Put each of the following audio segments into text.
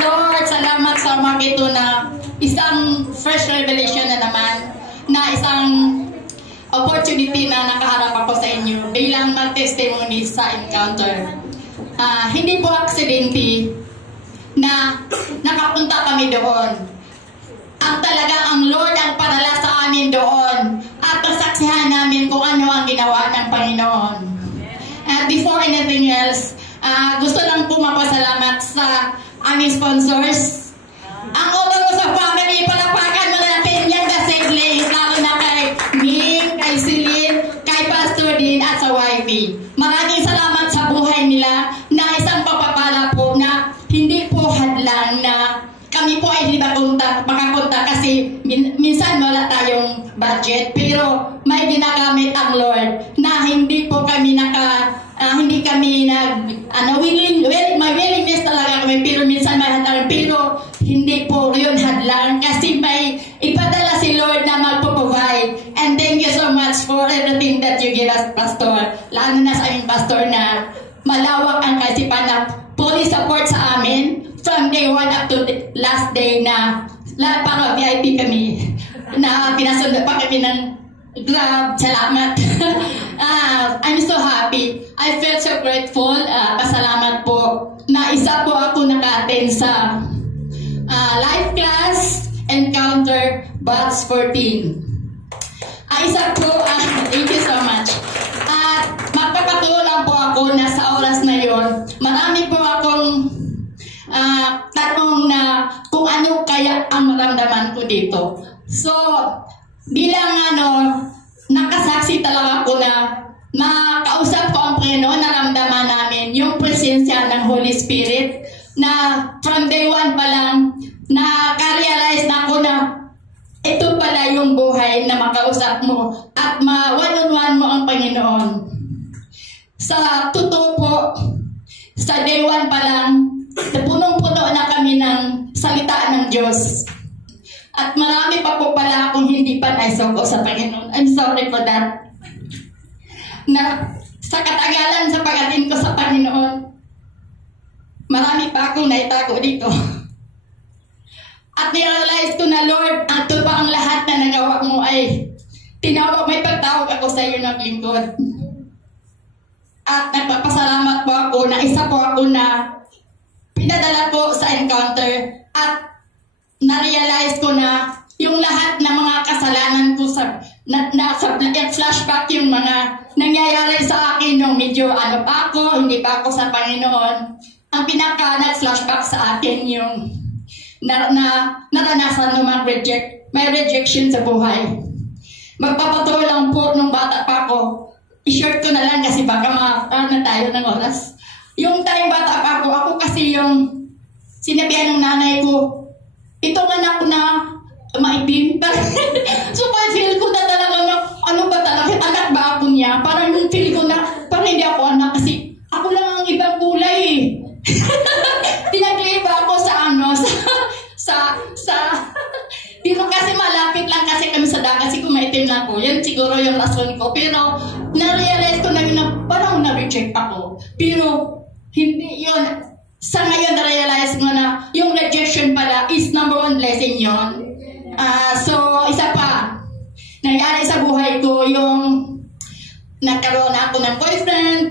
Lord, salamat sa mga ito na isang fresh revelation na naman, na isang opportunity na nakaharap ako sa inyo bilang mag-testimony sa encounter. Hindi po aksidente na nakapunta kami doon. Ang talagang ang Lord ang padala sa amin doon at nasaksihan namin kung ano ang ginawa ng Panginoon. Before anything else, gusto lang po mapasalamat sa aming sponsors. Ang Otogo sa family, palapakan mo natin yan the same place, lalo na kay Ming, kay Celine, kay Pastor Dean at sa YP. Maraming salamat sa buhay nila na isang papapala po na hindi po hadlang na kami po ay hindi makapunta kasi minsan wala tayong budget, pero may ginagamit ang Lord na hindi po kami hindi kami may willingness talaga kami, pero minsan may hadlang, pero hindi po yun hadlang kasi may ipadala si Lord na magpo-provide. And thank you so much for everything that you give us, Pastor. Lalo na sa aming Pastor na malawak ang kaisipan na fully support sa amin from day 1 up to the last day na para VIP kami na pinasundo pa kami ng Grab. Salamat. I'm so happy. I feel so grateful. Pasalamat po na isa po ako naka-attend sa live class encounter batch 14. Isa po, thank you so much. At magpapatulang po ako na sa oras na yon. Marami po akong tanong na kung ano kaya ang maramdaman ko dito. So, bilang nakasaksi talaga ako na makausap ko ang Panginoon, naramdaman namin yung presensya ng Holy Spirit na from day 1 pa lang, naka-realize na ako na ito pala yung buhay na makausap mo at ma-one-on-one mo ang Panginoon. Sa totoo po, sa day 1 pa lang, punong-puno na kami ng salita ng Diyos. At marami pa po pala akong hindi pa naisoko sa Panginoon. I'm sorry for that. Na sa katagalan sa pag-atin ko sa Panginoon, marami pa akong naitago dito. At nirealize ko na, Lord, ito pa ang lahat na nagawa mo ay may pagtawag ako sa iyo ng lingkod. At nagpapasalamat po ako na isa po ako na pinadala po sa encounter at na-realize ko na yung lahat ng mga kasalanan ko sa flashback yung mga nangyayari sa akin nung medyo pa ako, hindi pa ako sa Panginoon. Ang nag-flashback sa akin yung naranasan ng may rejection sa buhay. Magpapatuloy lang po nung bata pa ako. I-short ko na lang kasi baka na tayo ng oras. Yung time bata pa ako kasi yung sinabihan ng nanay ko, itong anak ko na maitim. So, feel ko na talaga na, ano ba talaga, anak ba ako niya? Parang yung feel ko na, parang hindi ako anak kasi ako lang ang ibang kulay eh. Pinag-iiba ako pero kasi malapit lang kasi kami sa dagat, kasi kumaitim na ako. Yan siguro yung rason ko. Pero, na-realize ko na yun na parang na-reject ako. Pero, hindi yun. Sa ngayon, na-realize mo na yung rejection pala is number 1 blessing yun. So, isa pa. Nangyari sa buhay ko yung nagkaroon ako ng boyfriend,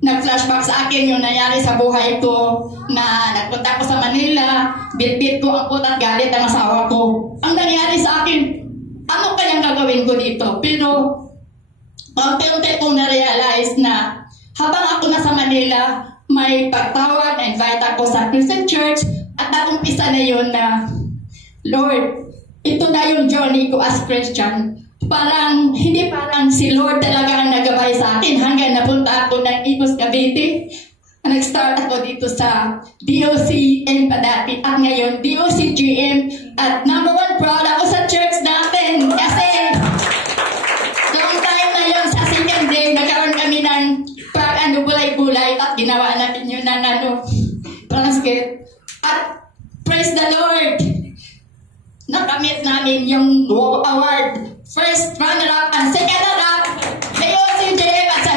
nag-flashback sa akin yung nangyari sa buhay ko na nagpunta ko sa Manila, bit-bit ko ang putat galit ng asawa ko. Ang nangyari sa akin, ano kayang gagawin ko dito? Pero, unti-unti kong na-realize na habang ako nasa Manila, may pagtawag, na-invite ako sa Christian Church at nakumpisa na yun na, Lord, ito na yung journey ko as Christian. Hindi parang si Lord talaga ang nagabay sa akin hanggang napunta ako ng Imus Cavite. Nag-start ako dito sa DOCM dati at ngayon DOCGM at number 1 proud ako sa church natin kasi noong time na yun sa second day nagkaroon kami ng bulay-bulay at ginawa natin yun ng transcript at praise the Lord, nakamit namin yung award. First runner-up and second runner-up, DOCGM at sa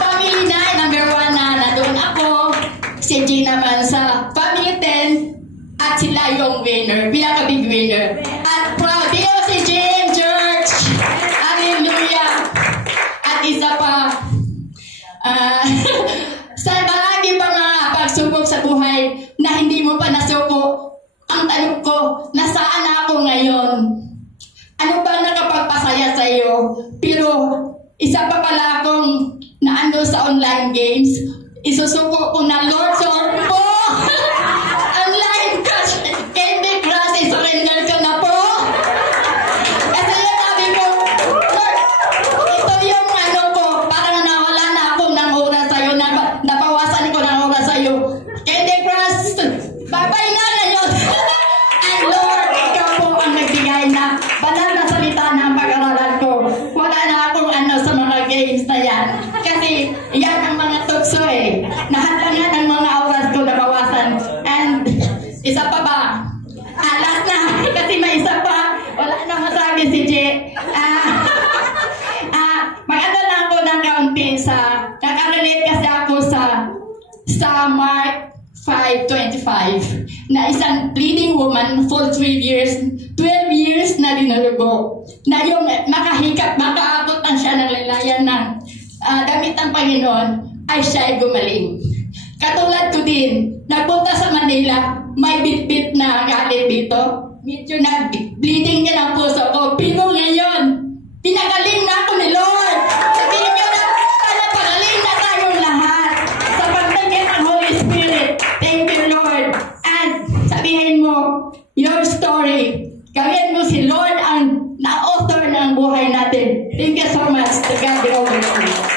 family na, number 1 na nandun ako. Si G naman sa family 10, At sila yung winner, pinaka-big winner. At proud din si Jane Church. Hallelujah. At isa pa, sa marami pa mga pagsubok sa buhay na hindi mo pa nasuko, ang tanong ko, nasaan ako ngayon? Ano ba nakapagpasaya sa iyo? Pero isa pa pala akong naano sa online games, isusuko ko na Lord, sorry po! Online crush, Candy Crush, isurrender ka na po! Kasi yung sabi ko, Lord, ito yung ano ko, parang nawala na ako ng oras sa'yo, napawasan ko ng oras sa'yo. Candy Crush, bye-bye na ngayon! And Lord, ikaw po ang nagbigay na banal na salita ng pag-aralan ko. Wala na akong ano sa mga games na yan. Kasi yan ang mga tukso eh. Nahalangan ang mga oras ko na bawasan. And isa pa ba? Last na. Kasi may isa pa. Wala na masabi si J. Mag-ano lang ko ng kaunti sa nakarelate kasi ako sa Mark 5:25 na isang bleeding woman for 12 years na dinalugo na yung makahikap, makaabot ang siya ng lalayan ng damit ng Panginoon ay siya ay gumaling. Katulad ko din, nagpunta sa Manila, may bit-bit na galit dito, medyo nag-bleeding niya ng puso ko, pero ngayon, pinagaling na ako ni Lord. Sabihin niyo na, pagaling na tayong lahat sa pagtagyan ng Holy Spirit. Thank you, Lord. And sabihin mo, your story, gawin mo si Lord ang na-author ng buhay natin. Thank you so much. To God be all the glory.